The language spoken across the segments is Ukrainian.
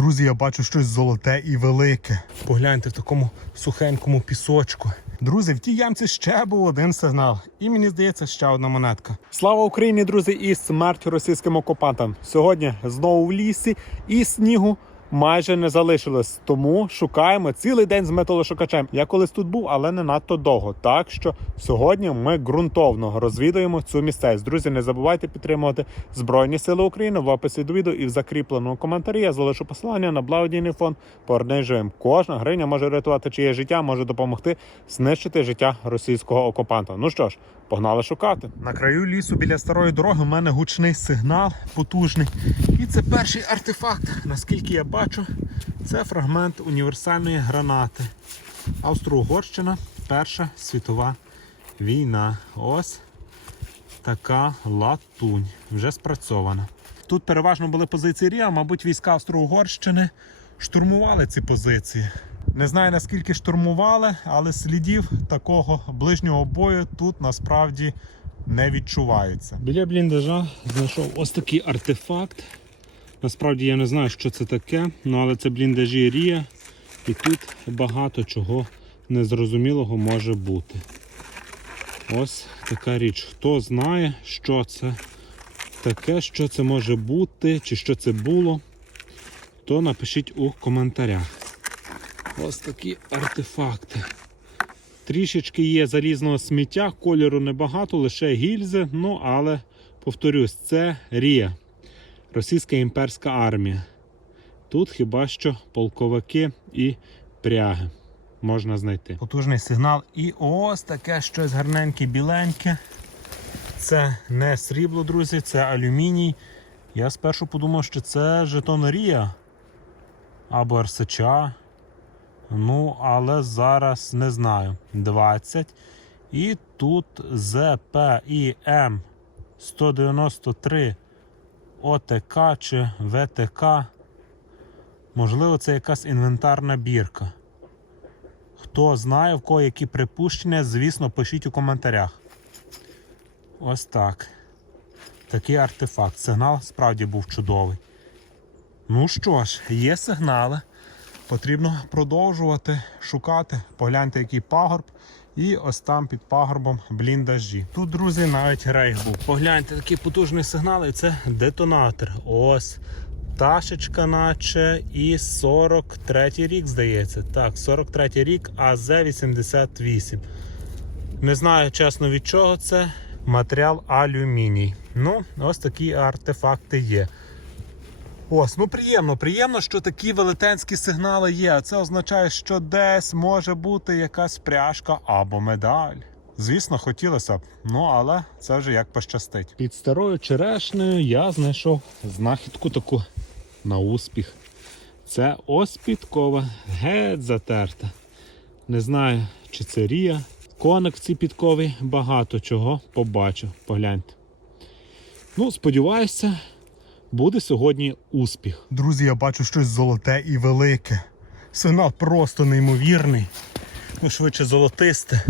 Друзі, я бачу щось золоте і велике. Погляньте в такому сухенькому пісочку. Друзі, в тій ямці ще був один сигнал. І мені здається, ще одна монетка. Слава Україні, друзі, і смерть російським окупантам. Сьогодні знову в лісі і снігу. Майже не залишилось, тому шукаємо цілий день з металошукачем. Я колись тут був, але не надто довго. Так що сьогодні ми ґрунтовно розвідуємо цю місцевість. Друзі, не забувайте підтримувати Збройні Сили України в описі до відео і в закріпленому коментарі. Я залишу посилання на благодійний фонд «Повернись живим». Кожна гривня може рятувати чиє життя, може допомогти знищити життя російського окупанта. Ну що ж, погнали шукати. На краю лісу біля старої дороги у мене гучний сигнал потужний. І це перший артефакт. Наскільки я бачу, це фрагмент універсальної гранати. Австро-Угорщина, Перша світова війна. Ось така латунь. Вже спрацьована. Тут переважно були позиції Ріа, мабуть, війська Австро-Угорщини штурмували ці позиції. Не знаю наскільки штурмували, але слідів такого ближнього бою тут насправді не відчувається. Біля бліндажа знайшов ось такий артефакт. Насправді я не знаю, що це таке, ну але це бліндажі Рія, і тут багато чого незрозумілого може бути. Ось така річ. Хто знає, що це таке, що це може бути, чи що це було, то напишіть у коментарях. Ось такі артефакти. Трішечки є залізного сміття, кольору небагато, лише гільзи. Ну, але повторюсь, це Рія, російська імперська армія. Тут хіба що полковики і пряги можна знайти. Потужний сигнал. І ось таке щось гарненьке, біленьке. Це не срібло, друзі, це алюміній. Я спершу подумав, що це жетон Рія або РСЧА. Ну, але зараз не знаю. 20. І тут ЗПІМ 193 ОТК чи ВТК. Можливо, це якась інвентарна бірка. Хто знає, в кого які припущення, звісно, пишіть у коментарях. Ось так. Такий артефакт. Сигнал справді був чудовий. Ну що ж, є сигнали. Потрібно продовжувати шукати. Погляньте, який пагорб. І ось там під пагорбом бліндажі. Тут, друзі, навіть рейх був. Погляньте, такий потужний сигнал, і це детонатор. Ось. Ташечка, наче, і 43-й рік, здається. Так, 43-й рік, АЗ-88. Не знаю, чесно, від чого це. Матеріал алюміній. Ну, ось такі артефакти є. Ось, ну приємно, приємно, що такі велетенські сигнали є. Це означає, що десь може бути якась пряжка або медаль. Звісно, хотілося б, ну але це вже як пощастить. Під старою черешнею я знайшов знахідку таку на успіх. Це ось підкова, геть затерта. Не знаю, чи це рія. Коник в цій підкові багато чого побачив. Погляньте. Ну, сподіваюся, буде сьогодні успіх. Друзі, я бачу щось золоте і велике. Сигнал просто неймовірний. Ну, швидше золотисте.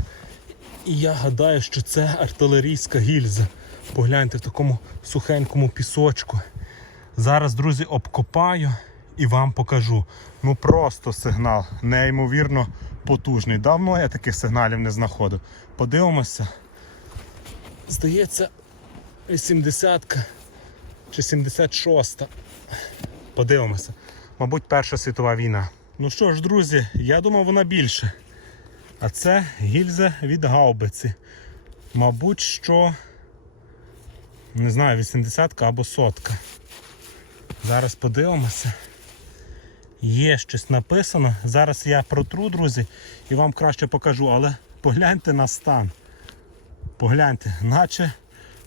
І я гадаю, що це артилерійська гільза. Погляньте в такому сухенькому пісочку. Зараз, друзі, обкопаю і вам покажу. Ну просто сигнал, неймовірно потужний. Давно я таких сигналів не знаходив. Подивимося. Здається, 80-ка чи 76-та. Подивимося. Мабуть, Перша світова війна. Ну що ж, друзі, я думав, вона більше. А це гільза від гаубиці. Мабуть, що не знаю, 80-ка або сотка. Зараз подивимося. Є щось написано. Зараз я протру, друзі, і вам краще покажу, але погляньте на стан. Погляньте, наче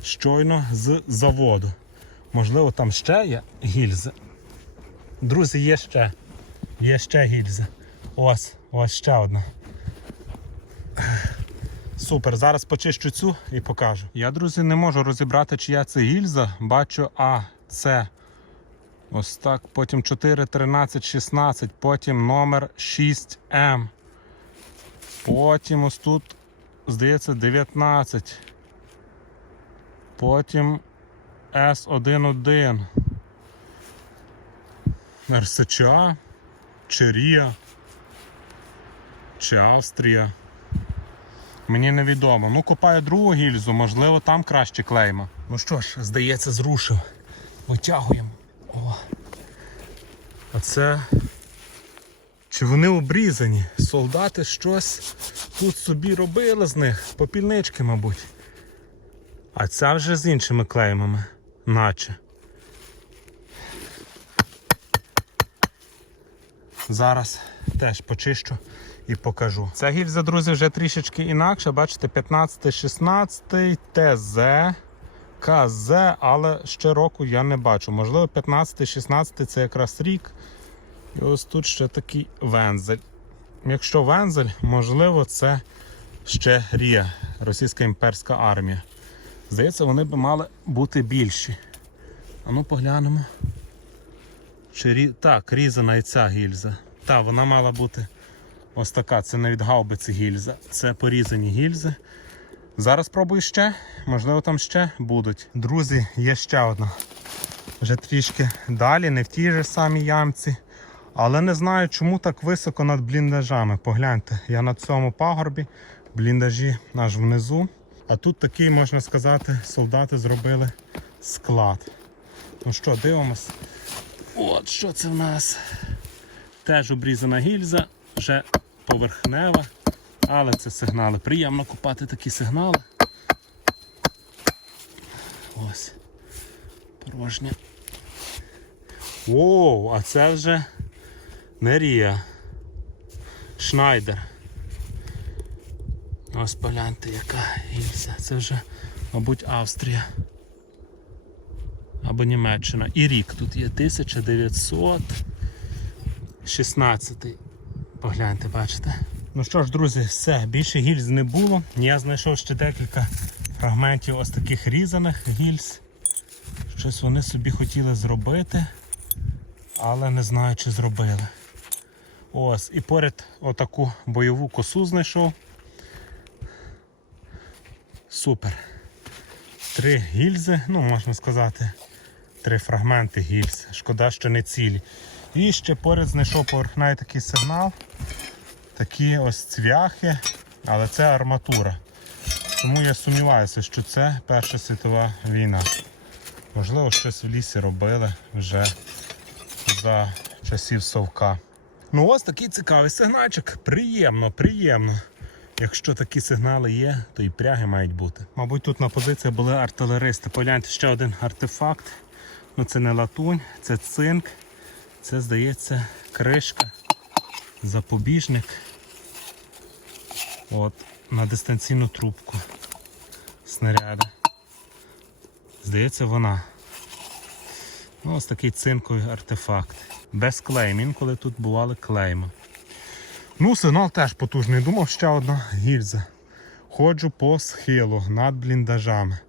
щойно з заводу. Можливо, там ще є гільза. Друзі, є ще. Є ще гільза. Ось, ось ще одна. Супер, зараз почищу цю і покажу. Я, друзі, не можу розібрати, чия це гільза. Бачу, а це ось так. Потім 4, 13, 16, потім номер 6М. Потім ось тут, здається, 19. Потім С11. РСЧА, чи Рія, чи Австрія. Мені невідомо. Ну, копаю другу гільзу, можливо, там краще клейма. Ну що ж, здається, зрушив. Витягуємо. О. Оце. Чи вони обрізані? Солдати щось тут собі робили з них, попільнички, мабуть. А ця вже з іншими клеймами, наче. Зараз теж почищу і покажу. Ця гільза, друзі, вже трішечки інакша. Бачите, 15-16 ТЗ, КЗ, але ще року я не бачу. Можливо, 15-16 це якраз рік. І ось тут ще такий вензель. Якщо вензель, можливо, це ще Рія, російська імперська армія. Здається, вони б мали бути більші. А ну поглянемо. Чи. Так, різана і ця гільза. Так, вона мала бути ось така. Це не від гаубиці гільза. Це порізані гільзи. Зараз пробую ще, можливо, там ще будуть. Друзі, є ще одна. Вже трішки далі, не в тій же самій ямці. Але не знаю, чому так високо над бліндажами. Погляньте, я на цьому пагорбі, бліндажі аж внизу. А тут такий, можна сказати, солдати зробили склад. Ну що, дивимось. От що це в нас. Теж обрізана гільза, вже поверхнева, але це сигнали. Приємно купати такі сигнали. Ось. Порожня. Воу, а це вже не Рія. Шнайдер. Ось погляньте, яка гільза. Це вже, мабуть, Австрія. Або Німеччина. І рік тут є 1916. Погляньте, бачите? Ну що ж, друзі, все, більше гільз не було. Я знайшов ще декілька фрагментів ось таких різаних гільз. Щось вони собі хотіли зробити, але не знаю, чи зробили. Ось, і поряд отаку бойову косу знайшов. Супер. Три гільзи, ну можна сказати, три фрагменти гільз. Шкода, що не цілі. І ще поряд знайшов поверхневий такий сигнал. Такі ось цвяхи, але це арматура. Тому я сумніваюся, що це Перша світова війна. Можливо, щось в лісі робили вже за часів совка. Ну ось такий цікавий сигнальчик. Приємно, приємно. Якщо такі сигнали є, то і пряги мають бути. Мабуть, тут на позиції були артилеристи. Погляньте ще один артефакт. Ну це не латунь, це цинк. Це, здається, кришка, запобіжник. От, на дистанційну трубку снаряда. Здається, вона. Ну, ось такий цинковий артефакт. Без клейм. Інколи тут бували клейми. Ну, сигнал теж потужний. Думав, ще одна гільза. Ходжу по схилу над бліндажами,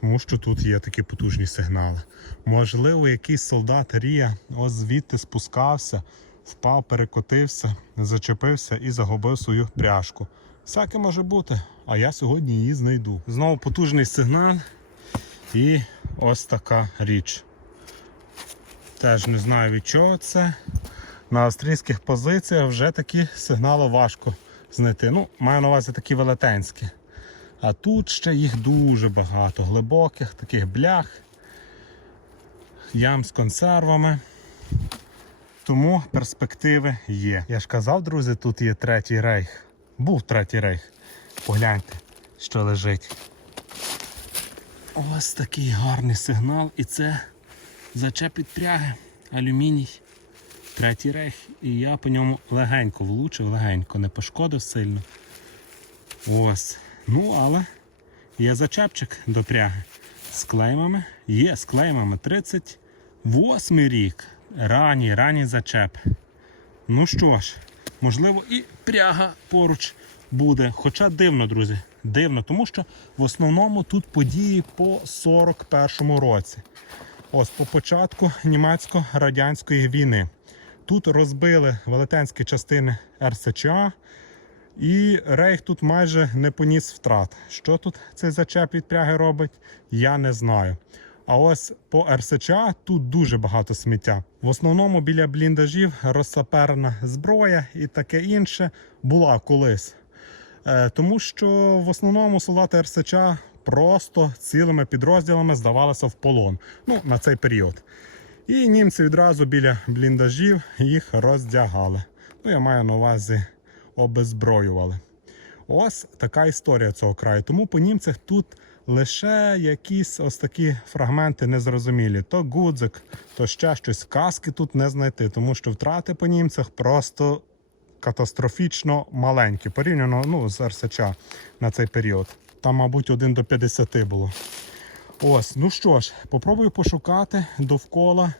тому що тут є такі потужні сигнали. Можливо, якийсь солдат Рія ось звідти спускався, впав, перекотився, зачепився і загубив свою пряжку. Всяке може бути, а я сьогодні її знайду. Знову потужний сигнал і ось така річ. Теж не знаю від чого це. На австрійських позиціях вже такі сигнали важко знайти. Ну, маю на увазі такі велетенські. А тут ще їх дуже багато. Глибоких, таких блях, ям з консервами. Тому перспективи є. Я ж казав, друзі, тут є третій рейх. Був третій рейх. Погляньте, що лежить. Ось такий гарний сигнал. І це зачеп від пряги, алюміній. Третій рейх. І я по ньому легенько влучив, легенько, не пошкодив сильно. Ось. Ну, але є зачепчик до пряги. З клеймами. Є з клеймами 38 рік. Ранній, ранній зачеп. Ну що ж, можливо, і пряга поруч буде. Хоча дивно, друзі. Дивно, тому що в основному тут події по 41 році. Ось по початку німецько-радянської війни. Тут розбили велетенські частини РСЧА, і Рейх тут майже не поніс втрат. Що тут цей зачеп від пряги робить, я не знаю. А ось по РСЧ тут дуже багато сміття. В основному біля бліндажів розсаперена зброя і таке інше була колись. Е, Тому що в основному солдати РСЧ просто цілими підрозділами здавалися в полон ну, на цей період. І німці відразу біля бліндажів їх роздягали. Ну, я маю на увазі обезброювали. Ось така історія цього краю. Тому по німцях тут лише якісь ось такі фрагменти незрозумілі. То гудзик, то ще щось. Каски тут не знайти, тому що втрати по німцях просто катастрофічно маленькі, порівняно ну, з РСЧ на цей період. Там, мабуть, 1 до 50 було. Ось, ну що ж, попробую пошукати довкола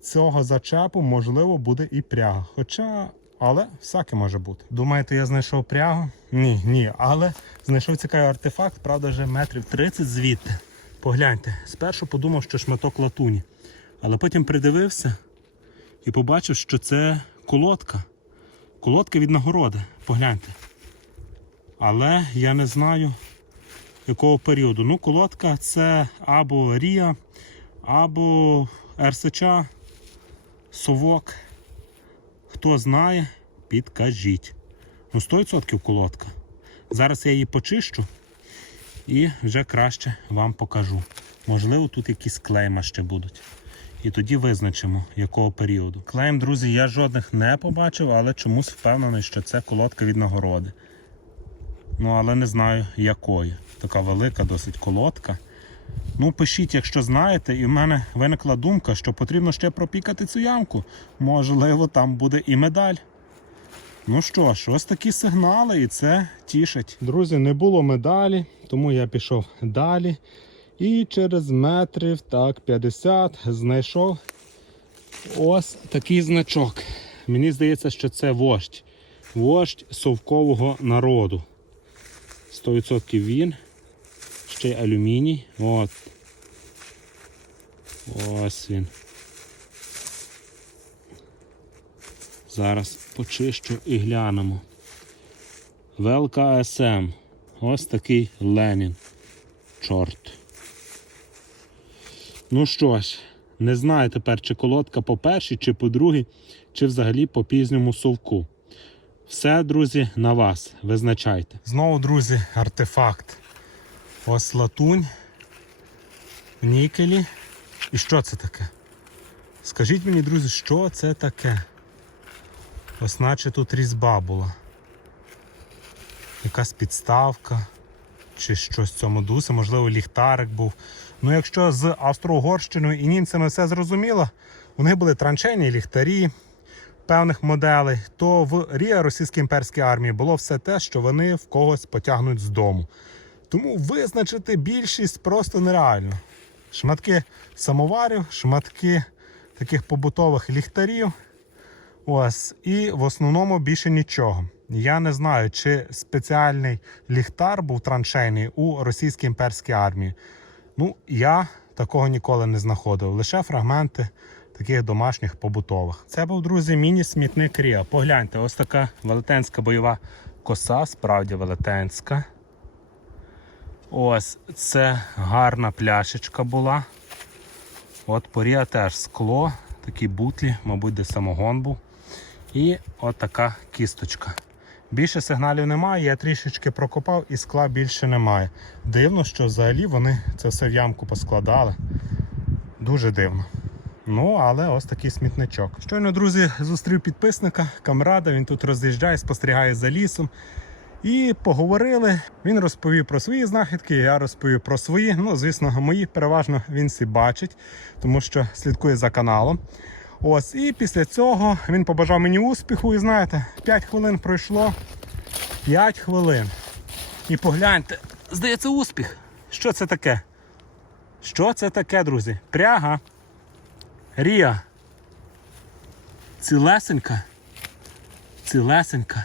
цього зачепу, можливо, буде і пряга. Хоча, але всяке може бути. Думаєте, я знайшов прягу? Ні, ні. Але знайшов цікавий артефакт, правда, вже метрів 30 звідти. Погляньте, спершу подумав, що шматок латуні. Але потім придивився і побачив, що це колодка. Колодка від нагороди. Погляньте. Але я не знаю, якого періоду. Ну, колодка це або Рія, або РСЧ, совок. Хто знає, підкажіть. Ну, 100% колодка. Зараз я її почищу і вже краще вам покажу. Можливо, тут якісь клейма ще будуть. І тоді визначимо, якого періоду. Клейм, друзі, я жодних не побачив, але чомусь впевнений, що це колодка від нагороди. Ну, але не знаю якої. Така велика досить колодка. Ну, пишіть, якщо знаєте, і в мене виникла думка, що потрібно ще пропікати цю ямку. Можливо, там буде і медаль. Ну що ж, ось такі сигнали, і це тішить. Друзі, не було медалі, тому я пішов далі. І через метрів так 50 знайшов ось такий значок. Мені здається, що це вождь. Вождь совкового народу. 100% він. Ще й алюміній. От. Ось він. Зараз почищу і глянемо. ВЛКСМ. Ось такий Ленін. Чорт. Ну що ж, не знаю тепер, чи колодка по першій, чи по другій, чи взагалі по пізньому совку. Все, друзі, на вас. Визначайте. Знову, друзі, артефакт. Ось латунь нікелі. І що це таке? Скажіть мені, друзі, що це таке? Ось наче тут різьба була. Якась підставка. Чи щось в цьому дусі, можливо, ліхтарик був. Ну, якщо з Австро-Угорщиною і німцями все зрозуміло, у них були траншейні ліхтарі певних моделей, то в Рія російській імперській армії було все те, що вони в когось потягнуть з дому. Тому визначити більшість просто нереально. Шматки самоварів, шматки таких побутових ліхтарів. Ось, і в основному більше нічого. Я не знаю, чи спеціальний ліхтар був траншейний у російській імперській армії. Ну, я такого ніколи не знаходив. Лише фрагменти таких домашніх побутових. Це був, друзі, міні-смітник Ріа. Погляньте, ось така велетенська бойова коса, справді велетенська. Ось це гарна пляшечка була. От порія теж скло, такі бутлі, мабуть, де самогон був. І от кісточка. Більше сигналів немає, я трішечки прокопав і скла більше немає. Дивно, що взагалі вони це все в ямку поскладали. Дуже дивно. Ну, але ось такий смітничок. Щойно, друзі, зустрів підписника, камрада, він тут роз'їжджає, спостерігає за лісом. І поговорили. Він розповів про свої знахідки, я розповів про свої. Ну, звісно, мої переважно він всі бачить, тому що слідкує за каналом. Ось, і після цього він побажав мені успіху. І знаєте, 5 хвилин пройшло. 5 хвилин. І погляньте, здається, успіх. Що це таке? Що це таке, друзі? Пряга. Рія. Цілесенька. Цілесенька.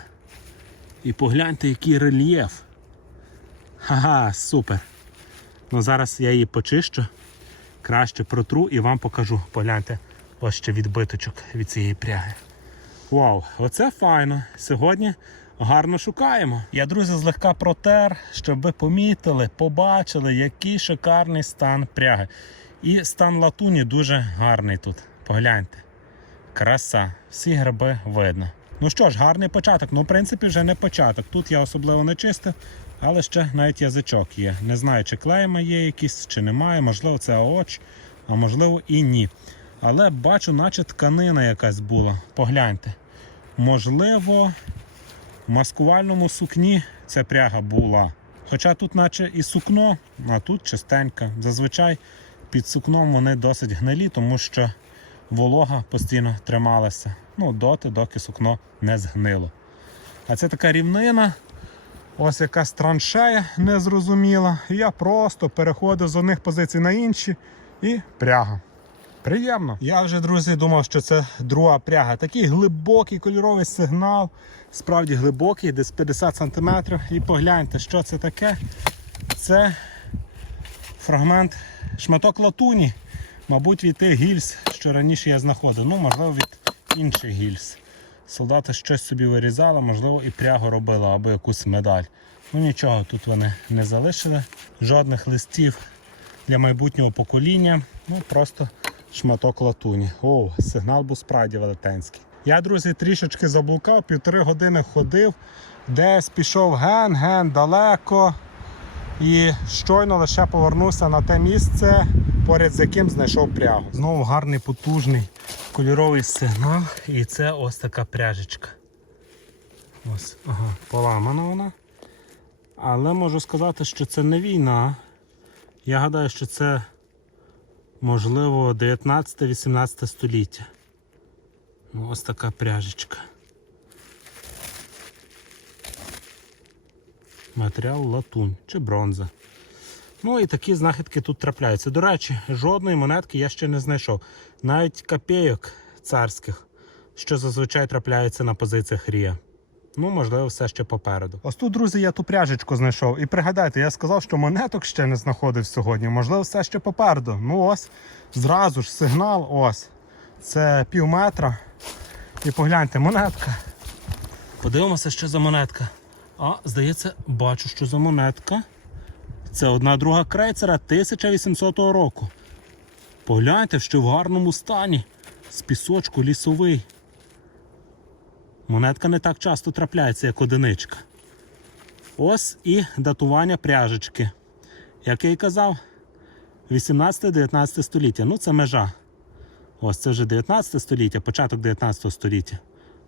І погляньте, який рельєф. Ха-ха, супер. Ну зараз я її почищу, краще протру і вам покажу. Погляньте, ось ще відбиточок від цієї пряги. Вау, оце файно. Сьогодні гарно шукаємо. Я, друзі, злегка протер, щоб ви помітили, побачили, який шикарний стан пряги. І стан латуні дуже гарний тут. Погляньте. Краса, всі гриби видно. Ну що ж, гарний початок. Ну, в принципі, вже не початок. Тут я особливо не чистив, але ще навіть язичок є. Не знаю, чи клейма є якісь, чи немає. Можливо, це оч, а можливо і ні. Але бачу, наче тканина якась була. Погляньте. Можливо, в маскувальному сукні ця пряга була. Хоча тут, наче і сукно, а тут чистенька. Зазвичай під сукном вони досить гнилі, тому що волога постійно трималася. Ну, доти, доки сукно не згнило. А це така рівнина, ось якась траншея незрозуміла. І я просто переходив з одних позицій на інші і пряга. Приємно. Я вже, друзі, думав, що це друга пряга. Такий глибокий кольоровий сигнал. Справді глибокий, десь 50 см. І погляньте, що це таке. Це фрагмент шматок латуні. Мабуть, від тих гільз, що раніше я знаходив. Ну, можливо, від інших гільз. Солдати щось собі вирізали, можливо, і прягу робили або якусь медаль. Ну нічого, тут вони не залишили. Жодних листів для майбутнього покоління. Ну, просто шматок латуні. О, сигнал був справді велетенський. Я, друзі, трішечки заблукав, півтори години ходив, десь пішов ген-ген далеко. І щойно лише повернувся на те місце, поряд з яким знайшов прягу. Знову гарний потужний кольоровий сигнал. І це ось така пряжечка. Ось, ага, поламана вона. Але можу сказати, що це не війна. Я гадаю, що це можливо 19-18 століття. Ну, ось така пряжечка. Матеріал латунь чи бронза. Ну і такі знахідки тут трапляються. До речі, жодної монетки я ще не знайшов. Навіть копійок царських, що зазвичай трапляються на позиціях Рія. Ну, можливо, все ще попереду. Ось тут, друзі, я ту пряжечку знайшов. І пригадайте, я сказав, що монеток ще не знаходив сьогодні. Можливо, все ще попереду. Ну ось, зразу ж сигнал, ось. Це пів метра. І погляньте, монетка. Подивимося, що за монетка. А, здається, бачу, що за монетка. Це одна друга крейцера 1800 року. Погляньте, що в гарному стані. З пісочку лісовий. Монетка не так часто трапляється, як одиничка. Ось і датування пряжечки. Як я і казав, 18-19 століття. Ну, це межа. Ось це вже 19 століття, початок 19 століття.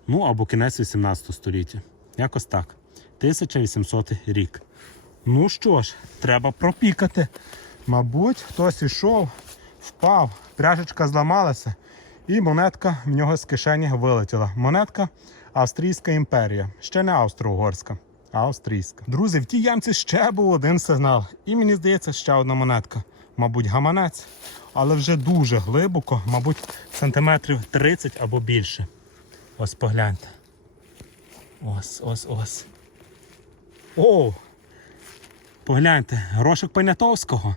Ну або кінець 18 століття. Якось так. 1800 рік. Ну що ж, треба пропікати. Мабуть, хтось ішов, впав, пряжечка зламалася, і монетка в нього з кишені вилетіла. Монетка Австрійська імперія. Ще не австро-угорська, а австрійська. Друзі, в тій ямці ще був один сигнал. І мені здається, ще одна монетка. Мабуть, гаманець, але вже дуже глибоко, мабуть, сантиметрів 30 або більше. Ось погляньте. Ось, ось, ось. О! Погляньте, грошик Понятовського.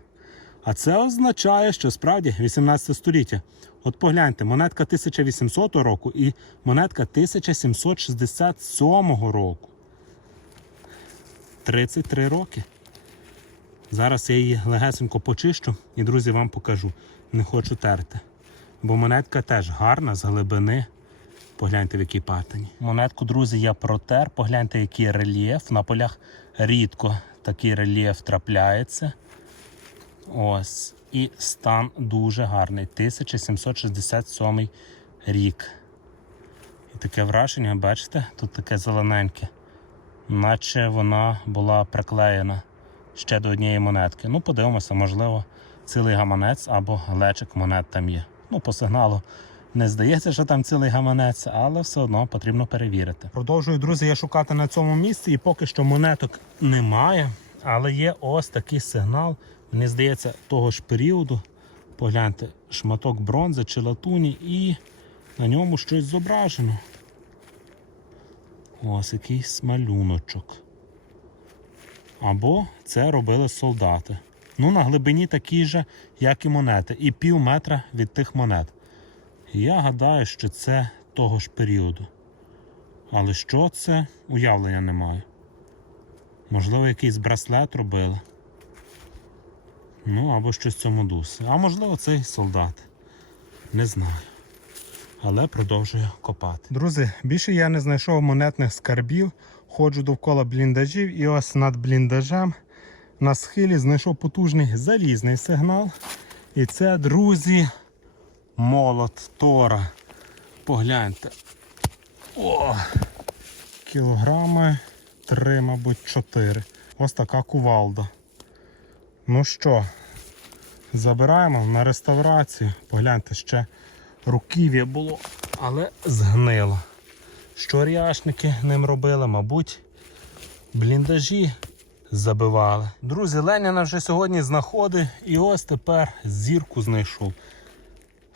А це означає, що справді 18 століття. От погляньте, монетка 1800 року і монетка 1767 року. 33 роки. Зараз я її легесенько почищу і, друзі, вам покажу. Не хочу терти. Бо монетка теж гарна з глибини. Погляньте, в якій патині. Монетку, друзі, я протер. Погляньте, який рельєф. На полях рідко такий рельєф трапляється. Ось. І стан дуже гарний. 1767 рік. І таке враження, бачите, тут таке зелененьке. Наче вона була приклеєна ще до однієї монетки. Ну, подивимося, можливо, цілий гаманець або глечик монет там є. Ну, по сигналу не здається, що там цілий гаманець, але все одно потрібно перевірити. Продовжую, друзі, я шукати на цьому місці, і поки що монеток немає. Але є ось такий сигнал. Мені здається, того ж періоду. Погляньте, шматок бронзи чи латуні, і на ньому щось зображено. Ось якийсь малюночок. Або це робили солдати. Ну, на глибині такі ж, як і монети, і пів метра від тих монет. Я гадаю, що це того ж періоду. Але що це, уявлення немає. Можливо, якийсь браслет робили. Ну, або щось цьому дусі. А можливо, цей солдат. Не знаю. Але продовжую копати. Друзі, більше я не знайшов монетних скарбів. Ходжу довкола бліндажів, і ось над бліндажем на схилі знайшов потужний залізний сигнал. І це, друзі, молот Тора. Погляньте. О! Кілограми три, мабуть, чотири. Ось така кувалда. Ну що, забираємо на реставрацію. Погляньте, ще руків'я було, але згнило. Що ряшники ним робили, мабуть, бліндажі забивали. Друзі, Леніна вже сьогодні знаходить і ось тепер зірку знайшов.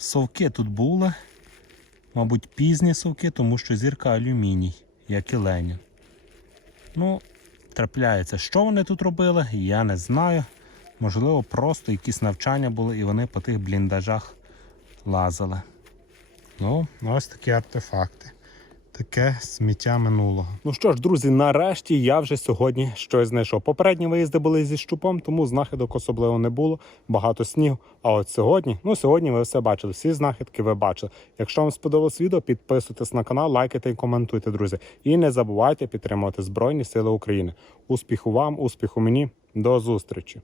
Совки тут були, мабуть, пізні совки, тому що зірка алюміній, як і Ленін. Ну, трапляється, що вони тут робили, я не знаю. Можливо, просто якісь навчання були і вони по тих бліндажах лазили. Ну, ось такі артефакти. Таке сміття минулого. Ну що ж, друзі, нарешті я вже сьогодні щось знайшов. Попередні виїзди були зі щупом, тому знахідок особливо не було. Багато снігу. А от сьогодні, ну сьогодні ви все бачили. Всі знахідки ви бачили. Якщо вам сподобалось відео, підписуйтесь на канал, лайкайте і коментуйте, друзі. І не забувайте підтримувати Збройні Сили України. Успіху вам, успіху мені. До зустрічі!